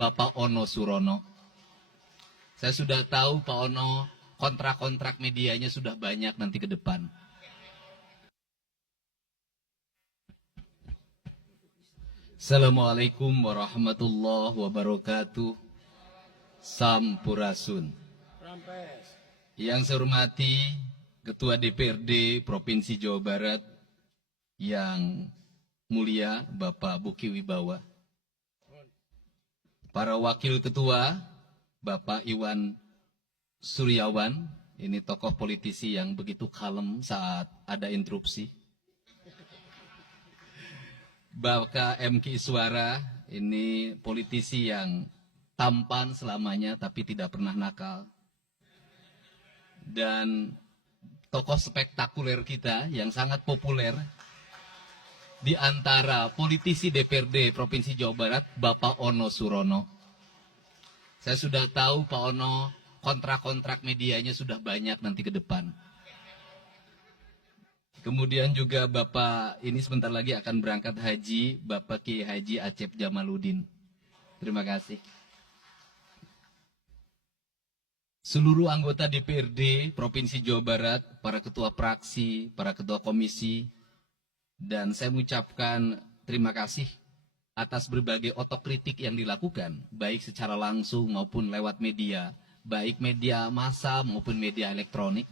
Bapak Ono Surono. Saya sudah tahu Pak Ono, kontrak-kontrak medianya sudah banyak nanti ke depan. Assalamualaikum warahmatullahi wabarakatuh. Sampurasun. Yang saya hormati Ketua DPRD Provinsi Jawa Barat yang mulia Bapak Buki Wibawa, para wakil ketua Bapak Iwan Suryawan, ini tokoh politisi yang begitu kalem saat ada interupsi. Bapak MK Iswara, ini politisi yang tampan selamanya tapi tidak pernah nakal. Dan tokoh spektakuler kita yang sangat populer di antara politisi DPRD Provinsi Jawa Barat, Bapak Ono Surono. Saya sudah tahu Pak Ono, kontrak-kontrak medianya sudah banyak nanti ke depan. Kemudian juga Bapak ini sebentar lagi akan berangkat haji, Bapak Kiai Haji Acep Jamaluddin. Terima kasih. Seluruh anggota DPRD Provinsi Jawa Barat, para ketua fraksi, para ketua komisi, dan saya mengucapkan terima kasih atas berbagai otokritik yang dilakukan, baik secara langsung maupun lewat media, baik media massa maupun media elektronik.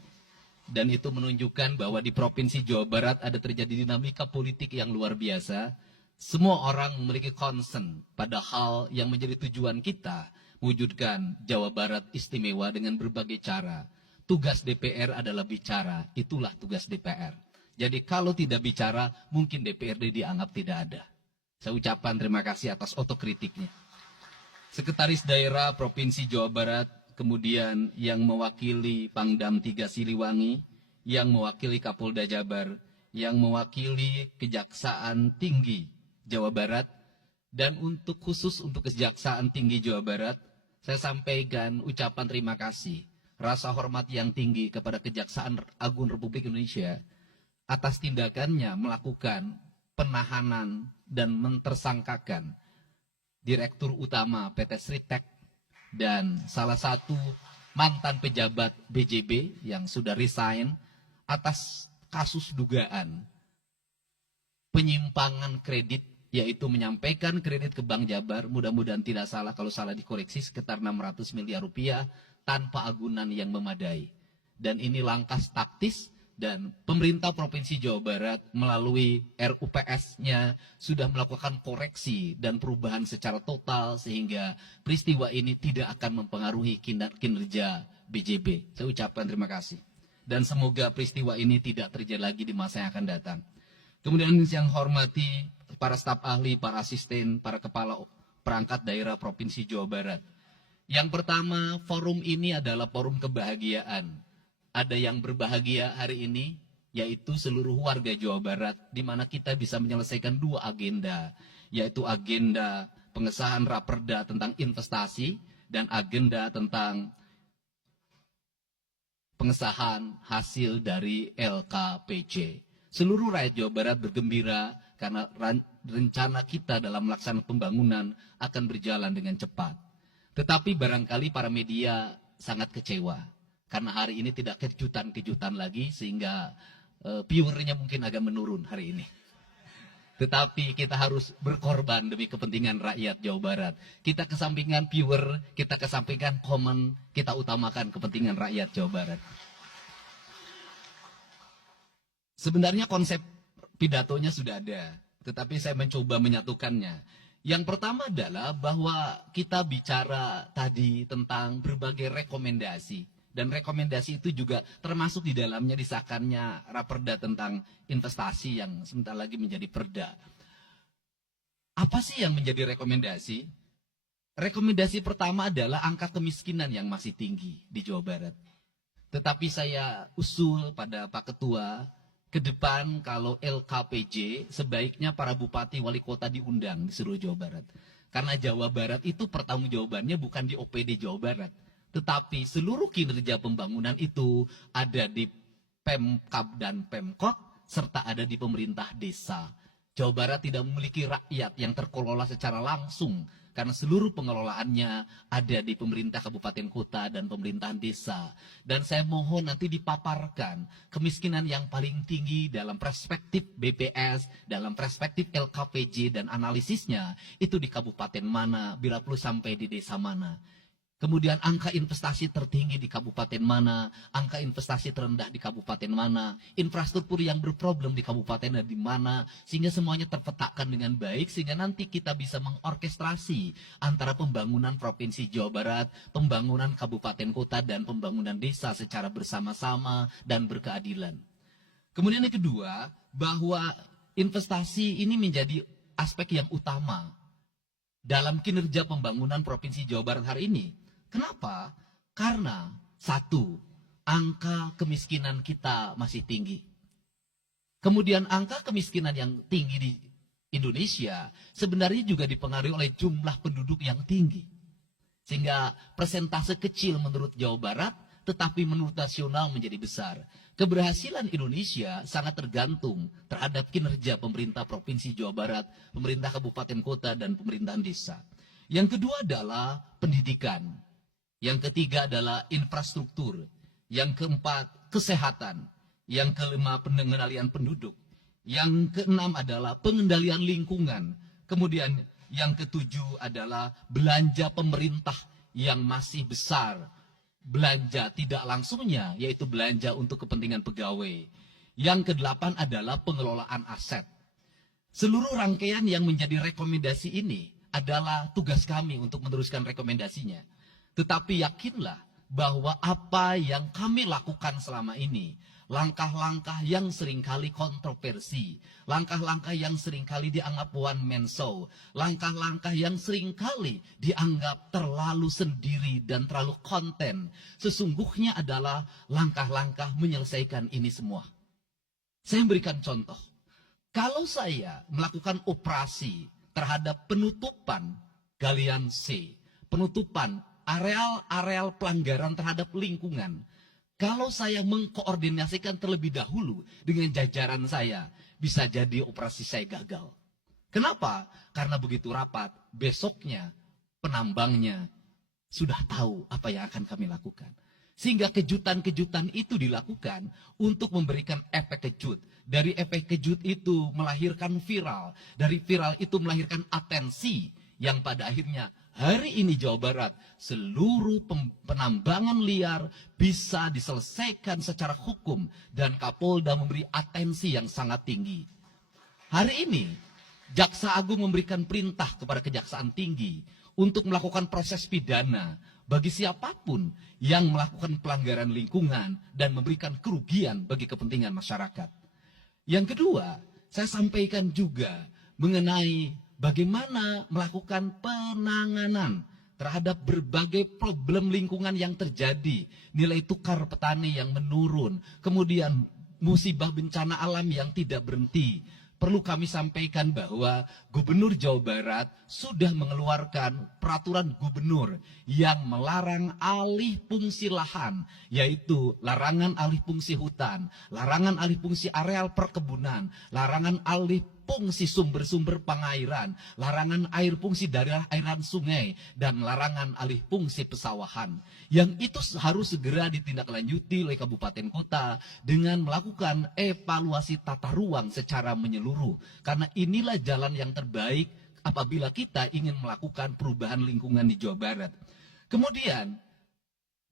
Dan itu menunjukkan bahwa di Provinsi Jawa Barat ada terjadi dinamika politik yang luar biasa. Semua orang memiliki concern pada hal yang menjadi tujuan kita, mewujudkan Jawa Barat istimewa dengan berbagai cara. Tugas DPR adalah bicara, itulah tugas DPR. Jadi kalau tidak bicara, mungkin DPRD dianggap tidak ada. Saya ucapkan terima kasih atas otokritiknya. Sekretaris Daerah Provinsi Jawa Barat, kemudian yang mewakili Pangdam 3 Siliwangi, yang mewakili Kapolda Jabar, yang mewakili Kejaksaan Tinggi Jawa Barat, dan khusus untuk Kejaksaan Tinggi Jawa Barat, saya sampaikan ucapan terima kasih, rasa hormat yang tinggi kepada Kejaksaan Agung Republik Indonesia atas tindakannya melakukan penahanan dan mentersangkakan Direktur Utama PT Sritek dan salah satu mantan pejabat BJB yang sudah resign atas kasus dugaan penyimpangan kredit, yaitu menyampaikan kredit ke Bank Jabar, mudah-mudahan tidak salah, kalau salah dikoreksi, sekitar 600 miliar rupiah tanpa agunan yang memadai. Dan ini langkah taktis, dan pemerintah Provinsi Jawa Barat melalui RUPS-nya sudah melakukan koreksi dan perubahan secara total sehingga peristiwa ini tidak akan mempengaruhi kinerja BJB. Saya ucapkan terima kasih. Dan semoga peristiwa ini tidak terjadi lagi di masa yang akan datang. Kemudian yang hormati para staf ahli, para asisten, para kepala perangkat daerah Provinsi Jawa Barat. Yang pertama, forum ini adalah forum kebahagiaan. Ada yang berbahagia hari ini, yaitu seluruh warga Jawa Barat, di mana kita bisa menyelesaikan dua agenda, yaitu agenda pengesahan raperda tentang investasi dan agenda tentang pengesahan hasil dari LKPJ. Seluruh rakyat Jawa Barat bergembira karena rencana kita dalam melaksanakan pembangunan akan berjalan dengan cepat. Tetapi barangkali para media sangat kecewa. Karena hari ini tidak kejutan-kejutan lagi sehingga viewernya mungkin agak menurun hari ini. Tetapi kita harus berkorban demi kepentingan rakyat Jawa Barat. Kita kesampingkan viewer, kita kesampingkan komen, kita utamakan kepentingan rakyat Jawa Barat. Sebenarnya konsep pidatonya sudah ada, tetapi saya mencoba menyatukannya. Yang pertama adalah bahwa kita bicara tadi tentang berbagai rekomendasi. Dan rekomendasi itu juga termasuk di dalamnya disahkannya raperda tentang investasi yang sebentar lagi menjadi perda. Apa sih yang menjadi rekomendasi? Rekomendasi pertama adalah angka kemiskinan yang masih tinggi di Jawa Barat. Tetapi saya usul pada Pak Ketua, ke depan kalau LKPJ sebaiknya para bupati wali kota diundang di seluruh Jawa Barat. Karena Jawa Barat itu pertanggungjawabannya bukan di OPD Jawa Barat. Tetapi seluruh kinerja pembangunan itu ada di Pemkab dan Pemkot, serta ada di pemerintah desa. Jawa Barat tidak memiliki rakyat yang terkelola secara langsung karena seluruh pengelolaannya ada di pemerintah kabupaten kota dan pemerintahan desa. Dan saya mohon nanti dipaparkan kemiskinan yang paling tinggi dalam perspektif BPS, dalam perspektif LKPJ dan analisisnya itu di kabupaten mana, bila perlu sampai di desa mana. Kemudian angka investasi tertinggi di kabupaten mana, angka investasi terendah di kabupaten mana, infrastruktur yang berproblem di kabupaten di mana, sehingga semuanya terpetakan dengan baik, sehingga nanti kita bisa mengorkestrasi antara pembangunan Provinsi Jawa Barat, pembangunan kabupaten kota, dan pembangunan desa secara bersama-sama dan berkeadilan. Kemudian yang kedua, bahwa investasi ini menjadi aspek yang utama dalam kinerja pembangunan Provinsi Jawa Barat hari ini. Kenapa? Karena satu, angka kemiskinan kita masih tinggi. Kemudian angka kemiskinan yang tinggi di Indonesia sebenarnya juga dipengaruhi oleh jumlah penduduk yang tinggi. Sehingga persentase kecil menurut Jawa Barat, tetapi menurut nasional menjadi besar. Keberhasilan Indonesia sangat tergantung terhadap kinerja pemerintah Provinsi Jawa Barat, pemerintah kabupaten kota, dan pemerintahan desa. Yang kedua adalah pendidikan. Yang ketiga adalah infrastruktur. Yang keempat, kesehatan. Yang kelima, pengendalian penduduk. Yang keenam adalah pengendalian lingkungan. Kemudian yang ketujuh adalah belanja pemerintah yang masih besar. Belanja tidak langsungnya, yaitu belanja untuk kepentingan pegawai. Yang kedelapan adalah pengelolaan aset. Seluruh rangkaian yang menjadi rekomendasi ini adalah tugas kami untuk meneruskan rekomendasinya. Tetapi yakinlah bahwa apa yang kami lakukan selama ini, langkah-langkah yang seringkali kontroversi, langkah-langkah yang seringkali dianggap one man show, langkah-langkah yang seringkali dianggap terlalu sendiri dan terlalu konten, sesungguhnya adalah langkah-langkah menyelesaikan ini semua. Saya memberikan contoh. Kalau saya melakukan operasi terhadap penutupan galian C, penutupan areal-areal pelanggaran terhadap lingkungan, kalau saya mengkoordinasikan terlebih dahulu dengan jajaran saya, bisa jadi operasi saya gagal. Kenapa? Karena begitu rapat, besoknya penambangnya sudah tahu apa yang akan kami lakukan. Sehingga kejutan-kejutan itu dilakukan untuk memberikan efek kejut. Dari efek kejut itu melahirkan viral. Dari viral itu melahirkan atensi yang pada akhirnya hari ini Jawa Barat, seluruh penambangan liar bisa diselesaikan secara hukum dan Kapolda memberi atensi yang sangat tinggi. Hari ini, Jaksa Agung memberikan perintah kepada Kejaksaan Tinggi untuk melakukan proses pidana bagi siapapun yang melakukan pelanggaran lingkungan dan memberikan kerugian bagi kepentingan masyarakat. Yang kedua, saya sampaikan juga mengenai bagaimana melakukan penanganan terhadap berbagai problem lingkungan yang terjadi. Nilai tukar petani yang menurun. Kemudian musibah bencana alam yang tidak berhenti. Perlu kami sampaikan bahwa Gubernur Jawa Barat sudah mengeluarkan peraturan gubernur yang melarang alih fungsi lahan, yaitu larangan alih fungsi hutan, larangan alih fungsi areal perkebunan, larangan alih fungsi sumber-sumber pengairan, larangan air fungsi daerah airan sungai, dan larangan alih fungsi pesawahan. Yang itu harus segera ditindaklanjuti oleh kabupaten kota dengan melakukan evaluasi tata ruang secara menyeluruh. Karena inilah jalan yang terbaik apabila kita ingin melakukan perubahan lingkungan di Jawa Barat. Kemudian,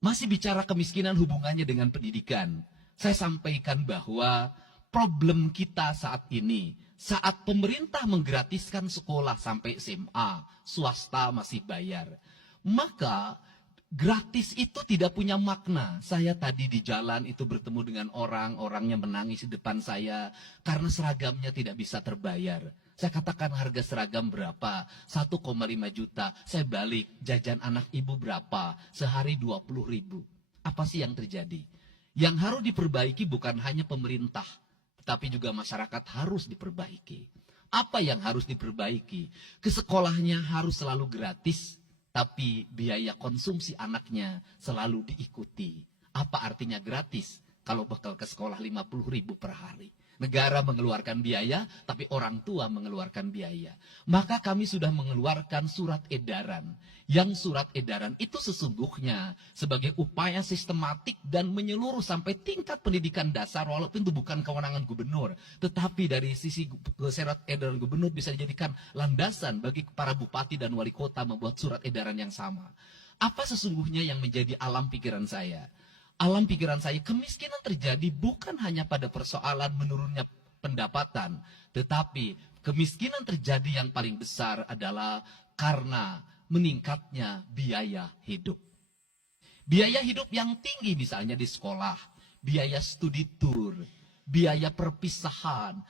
masih bicara kemiskinan hubungannya dengan pendidikan. Saya sampaikan bahwa problem kita saat ini, saat pemerintah menggratiskan sekolah sampai SMA, swasta masih bayar. Maka gratis itu tidak punya makna. Saya tadi di jalan itu bertemu dengan orangnya menangis di depan saya karena seragamnya tidak bisa terbayar. Saya katakan harga seragam berapa? 1,5 juta. Saya balik, jajan anak ibu berapa? Sehari 20.000. Apa sih yang terjadi? Yang harus diperbaiki bukan hanya pemerintah, tapi juga masyarakat harus diperbaiki. Apa yang harus diperbaiki? Ke sekolahnya harus selalu gratis, tapi biaya konsumsi anaknya selalu diikuti. Apa artinya gratis? Kalau bakal ke sekolah 50.000 per hari. Negara mengeluarkan biaya, tapi orang tua mengeluarkan biaya. Maka kami sudah mengeluarkan surat edaran. Yang surat edaran itu sesungguhnya sebagai upaya sistematik dan menyeluruh sampai tingkat pendidikan dasar, walaupun itu bukan kewenangan gubernur. Tetapi dari sisi surat edaran gubernur bisa dijadikan landasan bagi para bupati dan wali kota membuat surat edaran yang sama. Apa sesungguhnya yang menjadi alam pikiran saya? Alam pikiran saya, kemiskinan terjadi bukan hanya pada persoalan menurunnya pendapatan, tetapi kemiskinan terjadi yang paling besar adalah karena meningkatnya biaya hidup. Biaya hidup yang tinggi misalnya di sekolah, biaya studi tour, biaya perpisahan,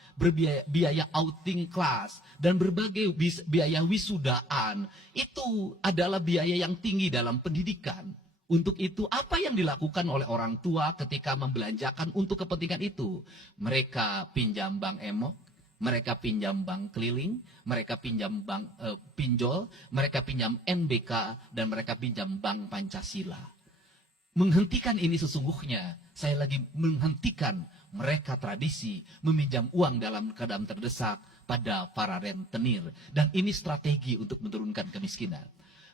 biaya outing kelas, dan berbagai biaya wisudaan, itu adalah biaya yang tinggi dalam pendidikan. Untuk itu, apa yang dilakukan oleh orang tua ketika membelanjakan untuk kepentingan itu? Mereka pinjam bank emok, mereka pinjam bank keliling, mereka pinjam bank pinjol, mereka pinjam NBK, dan mereka pinjam bank Pancasila. Menghentikan ini sesungguhnya, saya lagi menghentikan mereka tradisi meminjam uang dalam keadaan terdesak pada para rentenir. Dan ini strategi untuk menurunkan kemiskinan.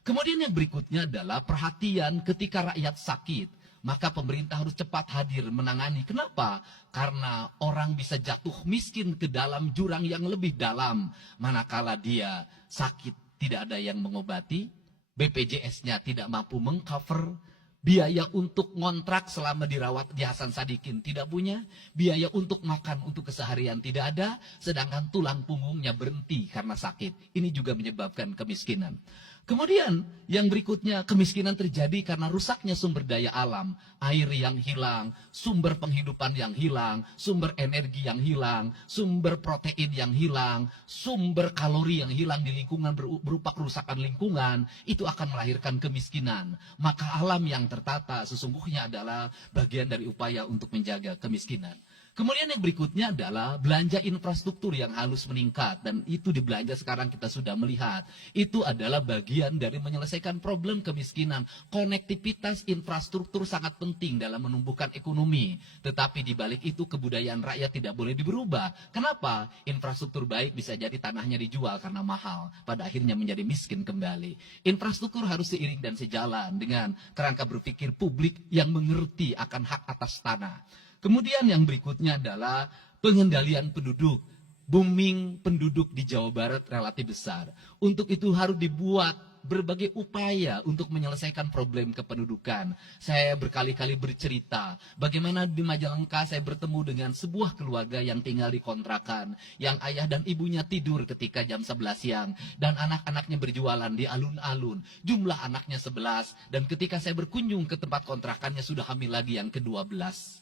Kemudian yang berikutnya adalah perhatian ketika rakyat sakit. Maka pemerintah harus cepat hadir menangani. Kenapa? Karena orang bisa jatuh miskin ke dalam jurang yang lebih dalam. Manakala dia sakit tidak ada yang mengobati, BPJS-nya tidak mampu mengcover, biaya untuk ngontrak selama dirawat di Hasan Sadikin tidak punya, biaya untuk makan untuk keseharian tidak ada, sedangkan tulang punggungnya berhenti karena sakit. Ini juga menyebabkan kemiskinan. Kemudian yang berikutnya, kemiskinan terjadi karena rusaknya sumber daya alam, air yang hilang, sumber penghidupan yang hilang, sumber energi yang hilang, sumber protein yang hilang, sumber kalori yang hilang di lingkungan berupa kerusakan lingkungan, itu akan melahirkan kemiskinan. Maka alam yang tertata sesungguhnya adalah bagian dari upaya untuk menjaga kemiskinan. Kemudian yang berikutnya adalah belanja infrastruktur yang harus meningkat. Dan itu di belanja sekarang kita sudah melihat. Itu adalah bagian dari menyelesaikan problem kemiskinan. Konektivitas infrastruktur sangat penting dalam menumbuhkan ekonomi. Tetapi di balik itu kebudayaan rakyat tidak boleh diberubah. Kenapa? Infrastruktur baik bisa jadi tanahnya dijual karena mahal. Pada akhirnya menjadi miskin kembali. Infrastruktur harus seiring dan sejalan dengan kerangka berpikir publik yang mengerti akan hak atas tanah. Kemudian yang berikutnya adalah pengendalian penduduk. Booming penduduk di Jawa Barat relatif besar. Untuk itu harus dibuat berbagai upaya untuk menyelesaikan problem kependudukan. Saya berkali-kali bercerita bagaimana di Majalengka saya bertemu dengan sebuah keluarga yang tinggal di kontrakan, yang ayah dan ibunya tidur ketika jam 11 siang, dan anak-anaknya berjualan di alun-alun. Jumlah anaknya 11, dan ketika saya berkunjung ke tempat kontrakannya sudah hamil lagi yang ke-12.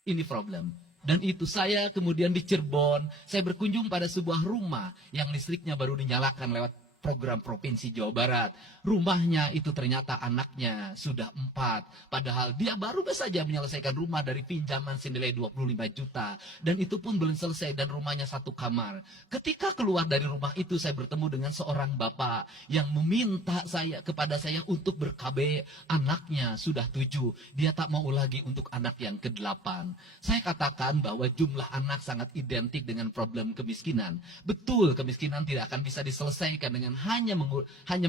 Ini problem. Dan itu saya kemudian di Cirebon, saya berkunjung pada sebuah rumah yang listriknya baru dinyalakan lewat program Provinsi Jawa Barat. Rumahnya itu ternyata anaknya sudah 4. Padahal dia baru saja menyelesaikan rumah dari pinjaman senilai 25 juta. Dan itu pun belum selesai dan rumahnya 1 kamar. Ketika keluar dari rumah itu saya bertemu dengan seorang bapak yang meminta kepada saya untuk ber-KB. Anaknya sudah 7. Dia tak mau lagi untuk anak yang ke-8. Saya katakan bahwa jumlah anak sangat identik dengan problem kemiskinan. Betul, kemiskinan tidak akan bisa diselesaikan dengan hanya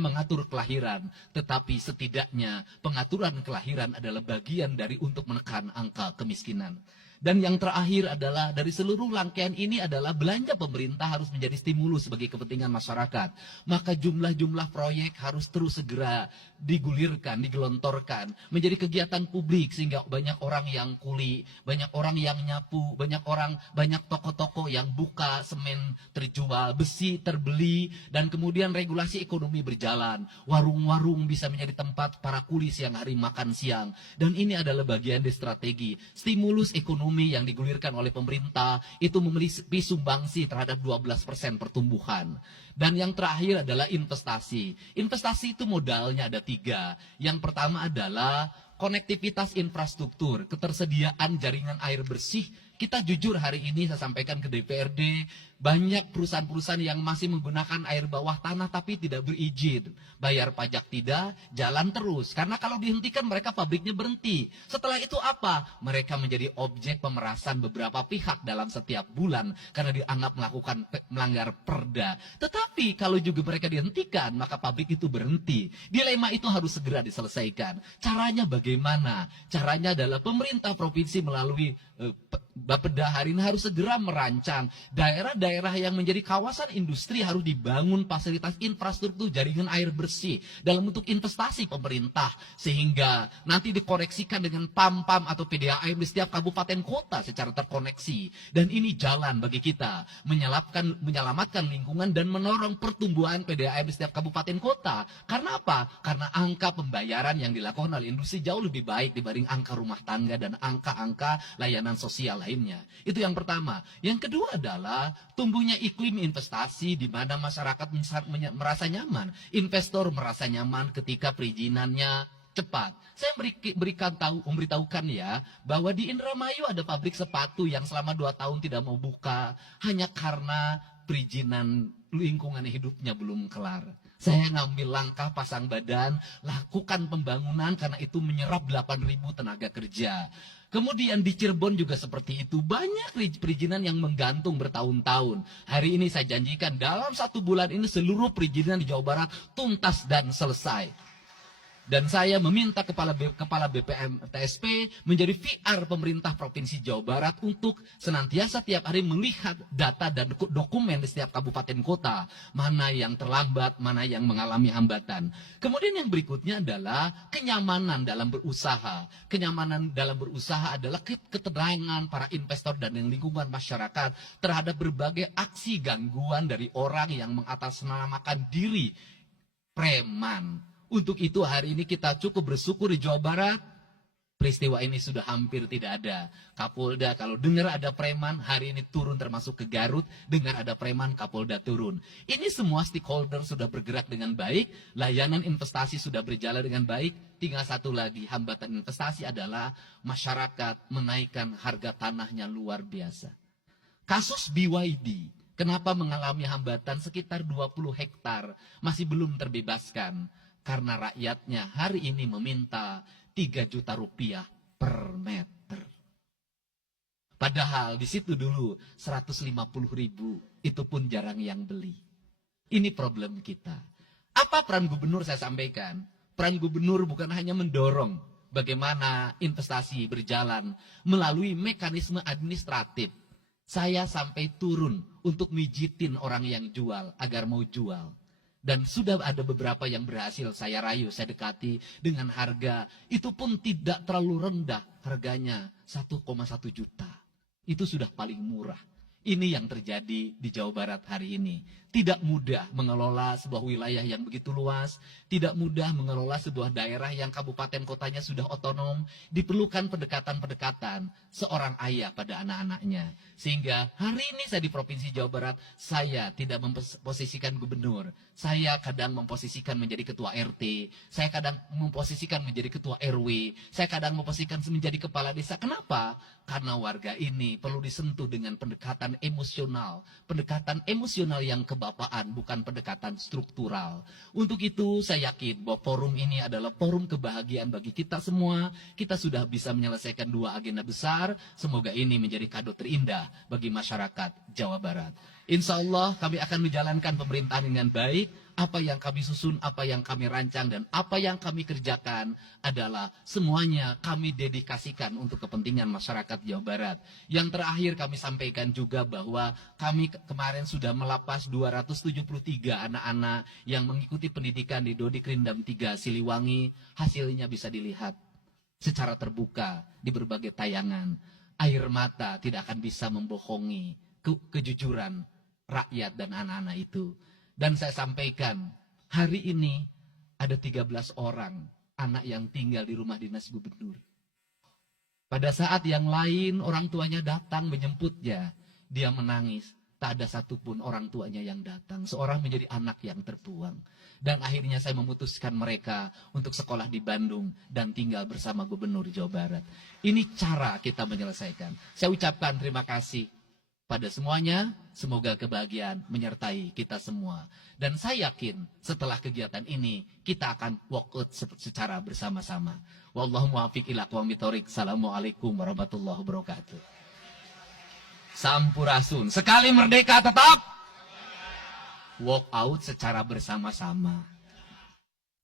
mengatur kelahiran, tetapi setidaknya pengaturan kelahiran adalah bagian dari untuk menekan angka kemiskinan. Dan yang terakhir adalah dari seluruh rangkaian ini adalah belanja pemerintah harus menjadi stimulus bagi kepentingan masyarakat. Maka jumlah-jumlah proyek harus terus segera digulirkan, digelontorkan menjadi kegiatan publik sehingga banyak orang yang kuli, banyak orang yang nyapu, banyak toko-toko yang buka, semen terjual, besi terbeli, dan kemudian regulasi ekonomi berjalan. Warung-warung bisa menjadi tempat para kuli siang hari makan siang. Dan ini adalah bagian dari strategi stimulus ekonomi yang digulirkan oleh pemerintah itu memiliki sumbangsi terhadap 12% pertumbuhan. Dan yang terakhir adalah investasi. Investasi itu modalnya ada 3. Yang pertama adalah konektivitas infrastruktur, ketersediaan jaringan air bersih. Kita jujur hari ini saya sampaikan ke DPRD, Banyak perusahaan-perusahaan yang masih menggunakan air bawah tanah tapi tidak berizin. Bayar pajak tidak, jalan terus. Karena kalau dihentikan mereka pabriknya berhenti. Setelah itu apa? Mereka menjadi objek pemerasan beberapa pihak dalam setiap bulan. Karena dianggap melanggar perda. Tetapi kalau juga mereka dihentikan, maka pabrik itu berhenti. Dilema itu harus segera diselesaikan. Caranya bagaimana? Caranya adalah pemerintah provinsi melalui Bapeda hari ini harus segera merancang daerah-daerah yang menjadi kawasan industri harus dibangun fasilitas infrastruktur jaringan air bersih dalam bentuk investasi pemerintah sehingga nanti dikoneksikan dengan PAM-PAM atau PDAM di setiap kabupaten kota secara terkoneksi. Dan ini jalan bagi kita menyelamatkan lingkungan dan mendorong pertumbuhan PDAM di setiap kabupaten kota. Karena apa? Karena angka pembayaran yang dilakukan oleh industri jauh lebih baik dibanding angka rumah tangga dan angka-angka layanan sosial lainnya. Itu yang pertama. Yang kedua adalah tumbuhnya iklim investasi di mana masyarakat merasa nyaman. Investor merasa nyaman ketika perizinannya cepat. Saya memberitahukan ya bahwa di Indramayu ada pabrik sepatu yang selama 2 tahun tidak mau buka hanya karena perizinan lingkungan hidupnya belum kelar. Saya ngambil langkah pasang badan, lakukan pembangunan karena itu menyerap 8.000 tenaga kerja. Kemudian di Cirebon juga seperti itu. Banyak perizinan yang menggantung bertahun-tahun. Hari ini saya janjikan dalam 1 bulan ini seluruh perizinan di Jawa Barat tuntas dan selesai. Dan saya meminta kepala BPM TSP menjadi VR pemerintah Provinsi Jawa Barat untuk senantiasa tiap hari melihat data dan dokumen di setiap kabupaten kota. Mana yang terlambat, mana yang mengalami hambatan. Kemudian yang berikutnya adalah kenyamanan dalam berusaha. Kenyamanan dalam berusaha adalah keterangan para investor dan lingkungan masyarakat terhadap berbagai aksi gangguan dari orang yang mengatasnamakan diri preman. Untuk itu hari ini kita cukup bersyukur di Jawa Barat, peristiwa ini sudah hampir tidak ada. Kapolda kalau dengar ada preman, hari ini turun termasuk ke Garut, dengar ada preman, Kapolda turun. Ini semua stakeholder sudah bergerak dengan baik, layanan investasi sudah berjalan dengan baik, tinggal satu lagi, hambatan investasi adalah masyarakat menaikkan harga tanahnya luar biasa. Kasus BYD, kenapa mengalami hambatan sekitar 20 hektar, masih belum terbebaskan. Karena rakyatnya hari ini meminta 3 juta rupiah per meter. Padahal di situ dulu 150.000, itu pun jarang yang beli. Ini problem kita. Apa peran gubernur saya sampaikan? Peran gubernur bukan hanya mendorong bagaimana investasi berjalan melalui mekanisme administratif. Saya sampai turun untuk mijitin orang yang jual agar mau jual. Dan sudah ada beberapa yang berhasil saya rayu, saya dekati dengan harga. Itu pun tidak terlalu rendah harganya, 1,1 juta. Itu sudah paling murah. Ini yang terjadi di Jawa Barat hari ini. Tidak mudah mengelola sebuah wilayah yang begitu luas. Tidak mudah mengelola sebuah daerah yang kabupaten kotanya sudah otonom. Diperlukan pendekatan-pendekatan seorang ayah pada anak-anaknya. Sehingga hari ini saya di Provinsi Jawa Barat, saya tidak memposisikan gubernur. Saya kadang memposisikan menjadi ketua RT. Saya kadang memposisikan menjadi ketua RW. Saya kadang memposisikan menjadi kepala desa. Kenapa? Karena warga ini perlu disentuh dengan pendekatan emosional. Pendekatan emosional yang kebapaan, bukan pendekatan struktural. Untuk itu saya yakin bahwa forum ini adalah forum kebahagiaan bagi kita semua. Kita sudah bisa menyelesaikan 2 agenda besar. Semoga ini menjadi kado terindah bagi masyarakat Jawa Barat. Insya Allah kami akan menjalankan pemerintahan dengan baik. Apa yang kami susun, apa yang kami rancang, dan apa yang kami kerjakan adalah semuanya kami dedikasikan untuk kepentingan masyarakat Jawa Barat. Yang terakhir kami sampaikan juga bahwa kami kemarin sudah melapas 273 anak-anak yang mengikuti pendidikan di Dodi Krindam 3 Siliwangi. Hasilnya bisa dilihat secara terbuka di berbagai tayangan. Air mata tidak akan bisa membohongi kejujuran rakyat dan anak-anak itu. Dan saya sampaikan, hari ini ada 13 orang anak yang tinggal di rumah dinas gubernur. Pada saat yang lain orang tuanya datang menjemputnya, dia menangis. Tak ada satupun orang tuanya yang datang. Seorang menjadi anak yang terbuang. Dan akhirnya saya memutuskan mereka untuk sekolah di Bandung dan tinggal bersama gubernur Jawa Barat. Ini cara kita menyelesaikan. Saya ucapkan terima kasih pada semuanya. Semoga kebahagiaan menyertai kita semua. Dan saya yakin setelah kegiatan ini kita akan walk out secara bersama-sama. Wallahu muwaffiq ila aqwamit thoriq. Assalamualaikum warahmatullahi wabarakatuh. Sampurasun. Sekali merdeka tetap walk out secara bersama-sama.